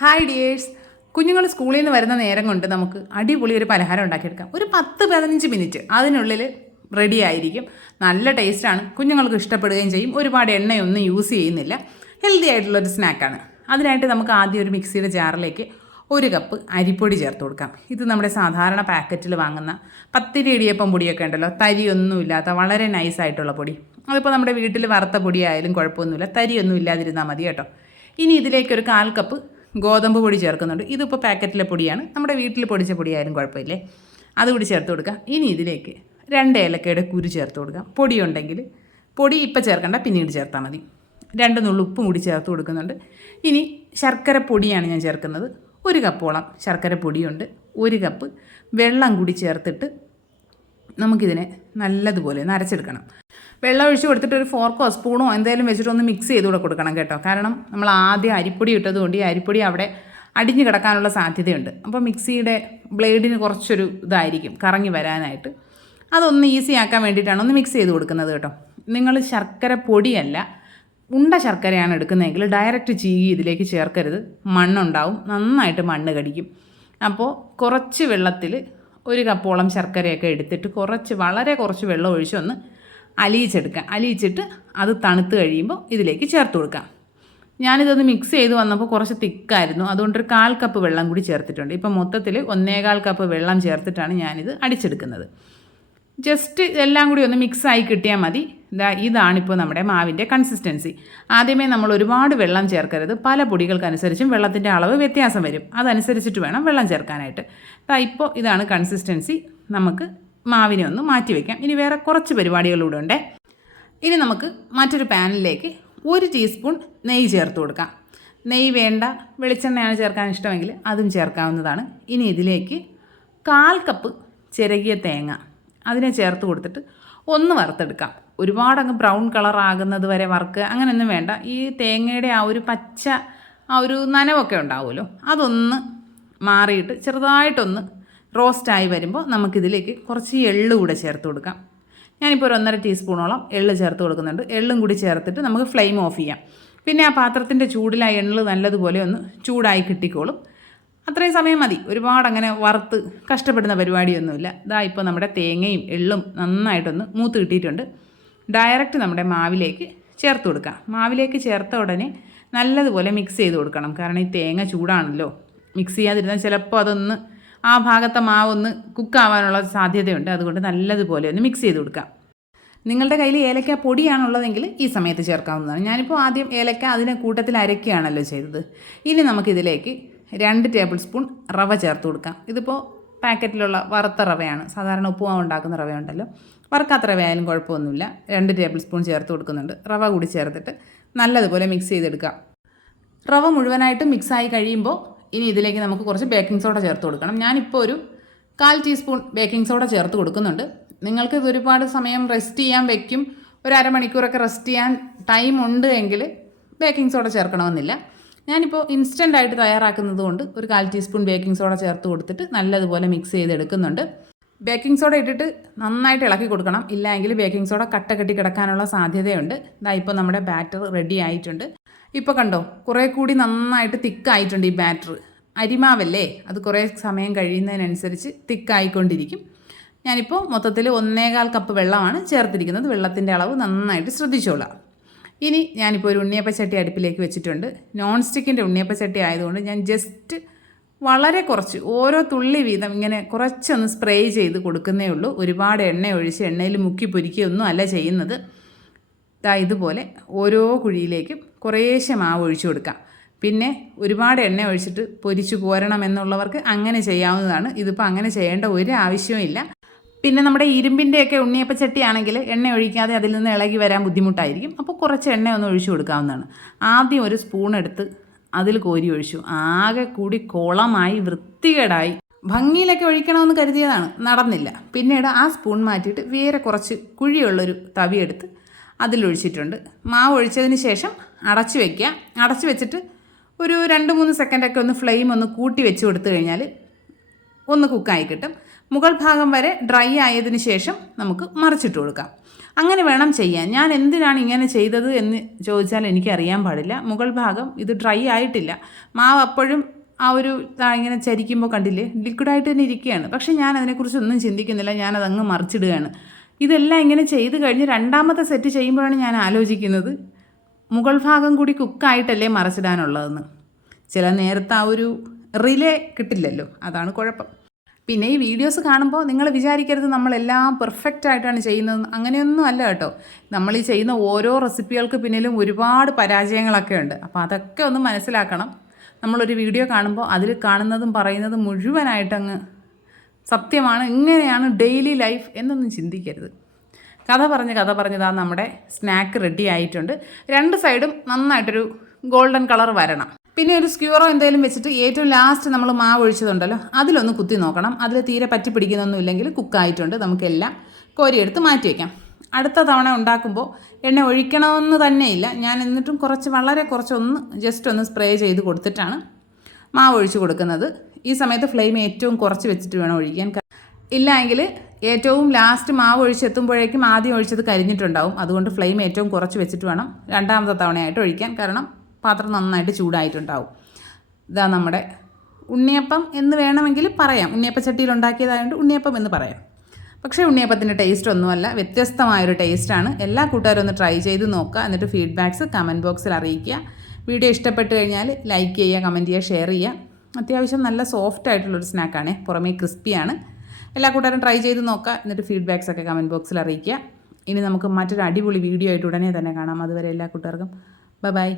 Hi dears. കുഞ്ഞുങ്ങൾ സ്കൂളിൽ നിന്ന് വരുന്ന നേരം കൊണ്ട് നമുക്ക് അടിപൊളി ഒരു പലഹാരം ഉണ്ടാക്കിയെടുക്കാം. ഒരു 10-15 മിനിറ്റ് അതിനുള്ളിൽ റെഡി ആയിരിക്കും. നല്ല ടേസ്റ്റാണ്, കുഞ്ഞുങ്ങൾക്ക് ഇഷ്ടപ്പെടുകയും ചെയ്യും. ഒരുപാട് എണ്ണയൊന്നും യൂസ് ചെയ്യുന്നില്ല. ഹെൽത്തി ആയിട്ടുള്ളൊരു സ്നാക്കാണ്. അതിനായിട്ട് നമുക്ക് ആദ്യം ഒരു മിക്സിയുടെ ജാറിലേക്ക് 1 കപ്പ് അരിപ്പൊടി ചേർത്ത് കൊടുക്കാം. ഇത് നമ്മുടെ സാധാരണ പാക്കറ്റിൽ വാങ്ങുന്ന പത്തിരി ഇടിയപ്പം പൊടിയൊക്കെ ഉണ്ടല്ലോ, തരിയൊന്നുമില്ലാത്ത വളരെ നൈസായിട്ടുള്ള പൊടി. അതിപ്പോൾ നമ്മുടെ വീട്ടിൽ വറുത്ത പൊടിയായാലും കുഴപ്പമൊന്നുമില്ല, തരിയൊന്നും ഇല്ലാതിരുന്നാൽ മതി കേട്ടോ. ഇനി ഇതിലേക്കൊരു 1/4 കപ്പ് ഗോതമ്പ് പൊടി ചേർക്കുന്നുണ്ട്. ഇതിപ്പോൾ പാക്കറ്റിലെ പൊടിയാണ്, നമ്മുടെ വീട്ടിൽ പൊടിച്ച പൊടിയായാലും കുഴപ്പമില്ലേ, അതുകൂടി ചേർത്ത് കൊടുക്കാം. ഇനി ഇതിലേക്ക് 2 ഏലക്കയുടെ കുരു ചേർത്ത് കൊടുക്കാം. പൊടി ഉണ്ടെങ്കിൽ പൊടി ഇപ്പം ചേർക്കണ്ട, പിന്നീട് ചേർത്താൽ മതി. 2 നുള്ളു ഉപ്പും കൂടി ചേർത്ത് കൊടുക്കുന്നുണ്ട്. ഇനി ശർക്കര പൊടിയാണ് ഞാൻ ചേർക്കുന്നത്. 1 കപ്പോളം ശർക്കര പൊടിയുണ്ട്. 1 കപ്പ് വെള്ളം കൂടി ചേർത്തിട്ട് നമുക്കിതിനെ നല്ലതുപോലെ നരച്ചെടുക്കണം. വെള്ളം ഒഴിച്ച് കൊടുത്തിട്ട് ഒരു ഫോർക്കോ സ്പൂണോ എന്തെങ്കിലും വെച്ചിട്ട് ഒന്ന് മിക്സ് ചെയ്ത് കൊടുക്കണം കേട്ടോ. കാരണം നമ്മൾ ആദ്യം അരിപ്പൊടി ഇട്ടതുകൊണ്ട് ഈ അരിപ്പൊടി അവിടെ അടിഞ്ഞു കിടക്കാനുള്ള സാധ്യതയുണ്ട്. അപ്പോൾ മിക്സിയുടെ ബ്ലേഡിന് കുറച്ചൊരു ഇതായിരിക്കും കറങ്ങി വരാനായിട്ട്. അതൊന്ന് ഈസി ആക്കാൻ വേണ്ടിയിട്ടാണ് ഒന്ന് മിക്സ് ചെയ്ത് കൊടുക്കുന്നത് കേട്ടോ. നിങ്ങൾ ശർക്കര പൊടിയല്ല, ഉണ്ട ശർക്കരയാണ് എടുക്കുന്നതെങ്കിൽ ഡയറക്റ്റ് ചീകി ഇതിലേക്ക് ചേർക്കരുത്. മണ്ണുണ്ടാവും, നന്നായിട്ട് മണ്ണ് കടിക്കും. അപ്പോൾ കുറച്ച് വെള്ളത്തിൽ 1 കപ്പോളം ശർക്കരയൊക്കെ എടുത്തിട്ട് വളരെ കുറച്ച് വെള്ളം ഒഴിച്ചൊന്ന് അലിയിച്ചെടുക്കാം. അലിയിച്ചിട്ട് അത് തണുത്ത് കഴിയുമ്പോൾ ഇതിലേക്ക് ചേർത്ത് കൊടുക്കാം. ഞാനിതൊന്ന് മിക്സ് ചെയ്ത് വന്നപ്പോൾ കുറച്ച് തിക്കായിരുന്നു, അതുകൊണ്ടൊരു 1/4 കപ്പ് വെള്ളം കൂടി ചേർത്തിട്ടുണ്ട്. ഇപ്പം മൊത്തത്തിൽ 1/4 കപ്പ് വെള്ളം ചേർത്തിട്ടാണ് ഞാനിത് അടിച്ചെടുക്കുന്നത്. ജസ്റ്റ് എല്ലാം കൂടി ഒന്ന് മിക്സായി കിട്ടിയാൽ മതി. ഇതാണിപ്പോൾ നമ്മുടെ മാവിൻ്റെ കൺസിസ്റ്റൻസി. ആദ്യമേ നമ്മൾ ഒരുപാട് വെള്ളം ചേർക്കരുത്. പല പൊടികൾക്കനുസരിച്ചും വെള്ളത്തിൻ്റെ അളവ് വ്യത്യാസം വരും, അതനുസരിച്ചിട്ട് വേണം വെള്ളം ചേർക്കാനായിട്ട്. ഇപ്പോൾ ഇതാണ് കൺസിസ്റ്റൻസി. നമുക്ക് മാവിനെ ഒന്ന് മാറ്റി വയ്ക്കാം. ഇനി വേറെ കുറച്ച് പരിപാടികളിലൂടെ ഉണ്ട്. ഇനി നമുക്ക് മറ്റൊരു പാനിലേക്ക് 1 ടീസ്പൂൺ നെയ്യ് ചേർത്ത് കൊടുക്കാം. നെയ്യ് വേണ്ട, വെളിച്ചെണ്ണയാണ് ചേർക്കാൻ ഇഷ്ടമെങ്കിൽ അതും ചേർക്കാവുന്നതാണ്. ഇനി ഇതിലേക്ക് 1/4 കപ്പ് ചിരകിയ തേങ്ങ അതിനെ ചേർത്ത് കൊടുത്തിട്ട് ഒന്ന് വറുത്തെടുക്കാം. ഒരുപാടങ്ങ് ബ്രൗൺ കളർ ആകുന്നത് വരെ വറുക്കുക അങ്ങനെയൊന്നും വേണ്ട. ഈ തേങ്ങയുടെ ആ ഒരു പച്ച ആ ഒരു നനവൊക്കെ ഉണ്ടാവുമല്ലോ, അതൊന്ന് മാറിയിട്ട് ചെറുതായിട്ടൊന്ന് റോസ്റ്റായി വരുമ്പോൾ നമുക്കിതിലേക്ക് കുറച്ച് എള്ള് കൂടെ ചേർത്ത് കൊടുക്കാം. ഞാനിപ്പോൾ ഒരു 1.5 ടീസ്പൂണോളം എള്ള് ചേർത്ത് കൊടുക്കുന്നുണ്ട്. എള്ളും കൂടി ചേർത്തിട്ട് നമുക്ക് ഫ്ലെയിം ഓഫ് ചെയ്യാം. പിന്നെ ആ പാത്രത്തിൻ്റെ ചൂടിൽ ആ എള്ള് നല്ലതുപോലെ ഒന്ന് ചൂടായി കിട്ടിക്കോളും. അത്രയും സമയം മതി. ഒരുപാട് അങ്ങനെ വറുത്ത് കഷ്ടപ്പെടുന്ന പരിപാടിയൊന്നുമില്ല. ഇപ്പോൾ നമ്മുടെ തേങ്ങയും എള്ളും നന്നായിട്ടൊന്ന് മൂത്ത് കിട്ടിയിട്ടുണ്ട്. ഡയറക്റ്റ് നമ്മുടെ മാവിലേക്ക് ചേർത്ത് കൊടുക്കാം. മാവിലേക്ക് ചേർത്ത ഉടനെ നല്ലതുപോലെ മിക്സ് ചെയ്ത് കൊടുക്കണം. കാരണം ഈ തേങ്ങ ചൂടാണല്ലോ, മിക്സ് ചെയ്യാതിരുന്നാൽ ചിലപ്പോൾ അതൊന്ന് ആ ഭാഗത്തെ മാവൊന്ന് കുക്കാവാനുള്ള സാധ്യതയുണ്ട്. അതുകൊണ്ട് നല്ലതുപോലെ ഒന്ന് മിക്സ് ചെയ്ത് കൊടുക്കാം. നിങ്ങളുടെ കയ്യിൽ ഏലക്ക പൊടിയാണുള്ളതെങ്കിൽ ഈ സമയത്ത് ചേർക്കാവുന്നതാണ്. ഞാനിപ്പോൾ ആദ്യം ഏലക്ക അതിനെ കൂട്ടത്തിൽ അരയ്ക്കുകയാണല്ലോ ചെയ്തത്. ഇനി നമുക്കിതിലേക്ക് 2 ടേബിൾ സ്പൂൺ റവ ചേർത്ത് കൊടുക്കാം. ഇതിപ്പോൾ പാക്കറ്റിലുള്ള വറുത്ത റവയാണ്. സാധാരണ ഉപ്പുമാവ് ഉണ്ടാക്കുന്ന റവയുണ്ടല്ലോ, വറുക്കാത്ത റവയായാലും കുഴപ്പമൊന്നുമില്ല. 2 ടേബിൾ സ്പൂൺ ചേർത്ത് കൊടുക്കുന്നുണ്ട്. റവ കൂടി ചേർത്തിട്ട് നല്ലതുപോലെ മിക്സ് ചെയ്തെടുക്കാം. റവ മുഴുവനായിട്ട് മിക്സായി കഴിയുമ്പോൾ ഇനി ഇതിലേക്ക് നമുക്ക് കുറച്ച് ബേക്കിംഗ് സോഡ ചേർത്ത് കൊടുക്കണം. ഞാനിപ്പോൾ ഒരു 1/4 ടീസ്പൂൺ ബേക്കിംഗ് സോഡ ചേർത്ത് കൊടുക്കുന്നുണ്ട്. നിങ്ങൾക്ക് ഇത് ഒരുപാട് സമയം റെസ്റ്റ് ചെയ്യാൻ വയ്ക്കും, ഒരു അരമണിക്കൂറൊക്കെ റെസ്റ്റ് ചെയ്യാൻ ടൈം ഉണ്ട് എങ്കിൽ ബേക്കിംഗ് സോഡ ചേർക്കണമെന്നില്ല. ഞാനിപ്പോൾ ഇൻസ്റ്റൻ്റായിട്ട് തയ്യാറാക്കുന്നത് കൊണ്ട് ഒരു 1/4 ടീസ്പൂൺ ബേക്കിംഗ് സോഡ ചേർത്ത് കൊടുത്തിട്ട് നല്ലതുപോലെ മിക്സ് ചെയ്തെടുക്കുന്നുണ്ട്. ബേക്കിംഗ് സോഡ ഇട്ടിട്ട് നന്നായിട്ട് ഇളക്കി കൊടുക്കണം, ഇല്ലെങ്കിൽ ബേക്കിംഗ് സോഡ കട്ട കെട്ടി കിടക്കാനുള്ള സാധ്യതയുണ്ട്. ഇപ്പോൾ നമ്മുടെ ബാറ്റർ റെഡി ആയിട്ടുണ്ട്. ഇപ്പോൾ കണ്ടോ, കുറേ കൂടി നന്നായിട്ട് തിക്കായിട്ടുണ്ട് ഈ ബാറ്റർ. അരിമാവല്ലേ, അത് കുറേ സമയം കഴിയുന്നതിനനുസരിച്ച് തിക്കായിക്കൊണ്ടിരിക്കും. ഞാനിപ്പോൾ മൊത്തത്തിൽ 1/4 കപ്പ് വെള്ളമാണ് ചേർത്തിരിക്കുന്നത്. വെള്ളത്തിൻ്റെ അളവ് നന്നായിട്ട് ശ്രദ്ധിച്ചോളാം. ഇനി ഞാനിപ്പോൾ ഒരു ഉണ്ണിയപ്പച്ചട്ടി അടുപ്പിലേക്ക് വെച്ചിട്ടുണ്ട്. നോൺ സ്റ്റിക്കിൻ്റെ ഉണ്ണിയപ്പച്ചട്ടി ആയതുകൊണ്ട് ഞാൻ ജസ്റ്റ് വളരെ കുറച്ച് ഓരോ തുള്ളി വീതം ഇങ്ങനെ കുറച്ചൊന്ന് സ്പ്രേ ചെയ്ത് കൊടുക്കുന്നേ ഉള്ളൂ. ഒരുപാട് എണ്ണ ഒഴിച്ച് എണ്ണയിൽ മുക്കി പൊരിക്കുകയൊന്നും അല്ല ചെയ്യുന്നത്. ഇതുപോലെ ഓരോ കുഴിയിലേക്കും കുറേശ്ശെ മാവ് ഒഴിച്ചു കൊടുക്കാം. പിന്നെ ഒരുപാട് എണ്ണ ഒഴിച്ചിട്ട് പൊരിച്ചു പോരണമെന്നുള്ളവർക്ക് അങ്ങനെ ചെയ്യാവുന്നതാണ്. ഇതിപ്പോൾ അങ്ങനെ ചെയ്യേണ്ട ഒരു ആവശ്യവും ഇല്ല. പിന്നെ നമ്മുടെ ഇരുമ്പിൻ്റെയൊക്കെ ഉണ്ണിയപ്പച്ചട്ടി ആണെങ്കിൽ എണ്ണ ഒഴിക്കാതെ അതിൽ നിന്ന് ഇളകി വരാൻ ബുദ്ധിമുട്ടായിരിക്കും. അപ്പോൾ കുറച്ച് എണ്ണ ഒന്ന് ഒഴിച്ചു കൊടുക്കാവുന്നതാണ്. ആദ്യം ഒരു സ്പൂൺ എടുത്ത് അതിൽ കോരി ഒഴിച്ചു. ആകെ കൂടി കുളമായി വൃത്തികേടായി. ഭംഗിയിലൊക്കെ ഒഴിക്കണമെന്ന് കരുതിയതാണ്, നടന്നില്ല. പിന്നീട് ആ സ്പൂൺ മാറ്റിയിട്ട് വേറെ കുറച്ച് കുഴിയുള്ളൊരു തവി എടുത്ത് അതിലൊഴിച്ചിട്ടുണ്ട്. മാവ് ഒഴിച്ചതിന് ശേഷം അടച്ചു വയ്ക്കുക. അടച്ചു വെച്ചിട്ട് ഒരു 2-3 സെക്കൻഡൊക്കെ ഒന്ന് ഫ്ലെയിം ഒന്ന് കൂട്ടി വെച്ച് കൊടുത്തു കഴിഞ്ഞാൽ ഒന്ന് കുക്കായി കിട്ടും. മുകൾ ഭാഗം വരെ ഡ്രൈ ആയതിനു ശേഷം നമുക്ക് മറിച്ചിട്ട് കൊടുക്കാം. അങ്ങനെ വേണം ചെയ്യാൻ. ഞാൻ എന്തിനാണ് ഇങ്ങനെ ചെയ്തത് എന്ന് ചോദിച്ചാൽ എനിക്കറിയാൻ പാടില്ല. മുകൾ ഭാഗം ഇത് ഡ്രൈ ആയിട്ടില്ല. മാവ് അപ്പോഴും ആ ഒരു ഇങ്ങനെ ചരിക്കുമ്പോൾ കണ്ടില്ലേ, ലിക്വിഡായിട്ട് തന്നെ ഇരിക്കുകയാണ്. പക്ഷേ ഞാൻ അതിനെക്കുറിച്ചൊന്നും ചിന്തിക്കുന്നില്ല, ഞാനതങ്ങ് മറിച്ചിടുകയാണ്. ഇതെല്ലാം ഇങ്ങനെ ചെയ്ത് കഴിഞ്ഞ് രണ്ടാമത്തെ സെറ്റ് ചെയ്യുമ്പോഴാണ് ഞാൻ ആലോചിക്കുന്നത്, മുകൾ ഭാഗം കൂടി കുക്കായിട്ടല്ലേ മറിച്ചിടാനുള്ളതെന്ന്. ചില നേരത്തെ ആ ഒരു റിലേ കിട്ടില്ലല്ലോ, അതാണ് കുഴപ്പം. പിന്നെ ഈ വീഡിയോസ് കാണുമ്പോൾ നിങ്ങൾ വിചാരിക്കരുത് നമ്മളെല്ലാം പെർഫെക്റ്റ് ആയിട്ടാണ് ചെയ്യുന്നത്. അങ്ങനെയൊന്നും അല്ല കേട്ടോ. നമ്മൾ ഈ ചെയ്യുന്ന ഓരോ റെസിപ്പികൾക്ക് പിന്നിലും ഒരുപാട് പരാജയങ്ങളൊക്കെ ഉണ്ട്. അപ്പോൾ അതൊക്കെ ഒന്ന് മനസ്സിലാക്കണം. നമ്മളൊരു വീഡിയോ കാണുമ്പോൾ അതിൽ കാണുന്നതും പറയുന്നതും മുഴുവനായിട്ടങ്ങ് സത്യമാണ്, ഇങ്ങനെയാണ് ഡെയിലി ലൈഫ് എന്നൊന്നും ചിന്തിക്കരുത്. കഥ പറഞ്ഞതാ നമ്മുടെ സ്നാക്ക് റെഡി ആയിട്ടുണ്ട്. രണ്ട് സൈഡും നന്നായിട്ടൊരു ഗോൾഡൻ കളർ വരണം. പിന്നെ ഒരു സ്ക്യൂറോ എന്തെങ്കിലും വെച്ചിട്ട് ഏറ്റവും ലാസ്റ്റ് നമ്മൾ മാവ് ഒഴിച്ചതുണ്ടല്ലോ, അതിലൊന്ന് കുത്തി നോക്കണം. അതിൽ തീരെ പറ്റി പിടിക്കുന്നൊന്നും ഇല്ലെങ്കിൽ കുക്കായിട്ടുണ്ട്. നമുക്കെല്ലാം കോരിയെടുത്ത് മാറ്റി വയ്ക്കാം. അടുത്ത തവണ ഉണ്ടാക്കുമ്പോൾ എണ്ണ ഒഴിക്കണമെന്ന് തന്നെയില്ല. ഞാൻ എന്നിട്ടും വളരെ കുറച്ചൊന്ന് ജസ്റ്റ് ഒന്ന് സ്പ്രേ ചെയ്ത് കൊടുത്തിട്ടാണ് മാവ് ഒഴിച്ച് കൊടുക്കുന്നത്. ഈ സമയത്ത് ഫ്ലെയിം ഏറ്റവും കുറച്ച് വെച്ചിട്ട് വേണം ഒഴിക്കാൻ. ഇല്ലെങ്കിൽ ഏറ്റവും ലാസ്റ്റ് മാവ് ഒഴിച്ചെത്തുമ്പോഴേക്കും ആദ്യം ഒഴിച്ചത് കരിഞ്ഞിട്ടുണ്ടാവും. അതുകൊണ്ട് ഫ്ലെയിം ഏറ്റവും കുറച്ച് വെച്ചിട്ട് വേണം രണ്ടാമത്തെ തവണയായിട്ട് ഒഴിക്കാൻ. കാരണം പാത്രം നന്നായിട്ട് ചൂടായിട്ടുണ്ടാവും. ഇതാ നമ്മുടെ ഉണ്ണിയപ്പം എന്ന് വേണമെങ്കിൽ പറയാം. ഉണ്ണിയപ്പച്ചട്ടിയിൽ ഉണ്ടാക്കിയതായതുകൊണ്ട് ഉണ്ണിയപ്പം എന്ന് പറയാം. പക്ഷേ ഉണ്ണിയപ്പത്തിൻ്റെ ടേസ്റ്റ് ഒന്നുമല്ല, വ്യത്യസ്തമായൊരു ടേസ്റ്റാണ്. എല്ലാ കൂട്ടുകാരും ഒന്ന് ട്രൈ ചെയ്ത് നോക്കുക. എന്നിട്ട് ഫീഡ്ബാക്ക്സ് കമൻറ്റ് ബോക്സിൽ അറിയിക്കുക. വീഡിയോ ഇഷ്ടപ്പെട്ട് കഴിഞ്ഞാൽ ലൈക്ക് ചെയ്യുക, കമൻറ്റ് ചെയ്യുക, ഷെയർ ചെയ്യുക. അത്യാവശ്യം നല്ല സോഫ്റ്റ് ആയിട്ടുള്ളൊരു സ്നാക്കാണേ, പുറമേ ക്രിസ്പിയാണ്. എല്ലാ കൂട്ടുകാരും ട്രൈ ചെയ്ത് നോക്കുക. എന്നിട്ട് ഫീഡ്ബാക്ക്സൊക്കെ കമൻറ്റ് ബോക്സിൽ അറിയിക്കുക. ഇനി നമുക്ക് മറ്റൊരു അടിപൊളി വീഡിയോ ആയിട്ട് ഉടനെ തന്നെ കാണാം. അതുവരെ എല്ലാ കൂട്ടുകാർക്കും ബൈ.